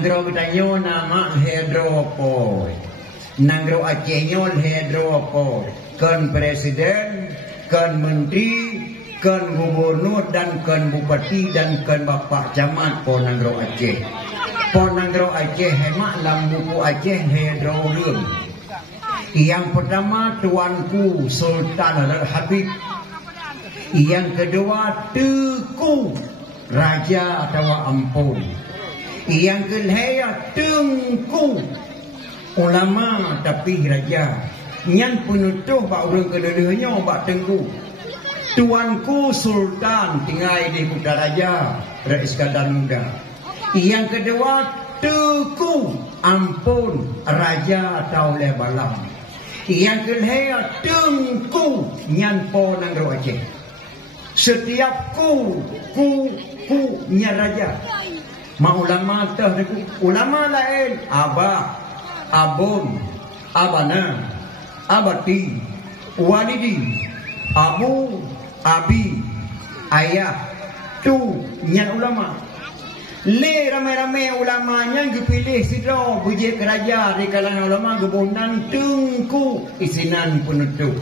Nanggro bertanya nama hedropo. Nanggro Aceh nyon hedropo. Kan presiden, kan menteri, kan gubernur dan kan bupati dan kan bapak camat po Nanggro Aceh. Po Nanggro Aceh hemak lam buku Aceh hedroleum. Yang pertama Tuanku Sultan Al Habib. Yang kedua Teku Raja atau Ampun. Yang kedua Tengku ulama tapi raja. Nyan penutuh bak urang kedua-duanya bak Tengku. Tuanku Sultan tinggal di Putra Raja Rais Iskandar Muda. Yang kedua Teku Ampun Raja atau Lebalam. Yang kedua Tengku nyan po Nanggro Aceh. Setiap ku nya raja. Ma ulama tah ulama lain abah, abun, abana, abati, walidi, abu, abi, ayah, tu nyan ulama. Le ramai-ramai ulamanya dipilih sidro bujik raja di kalangan ulama gebunan Tengku isinan penutup.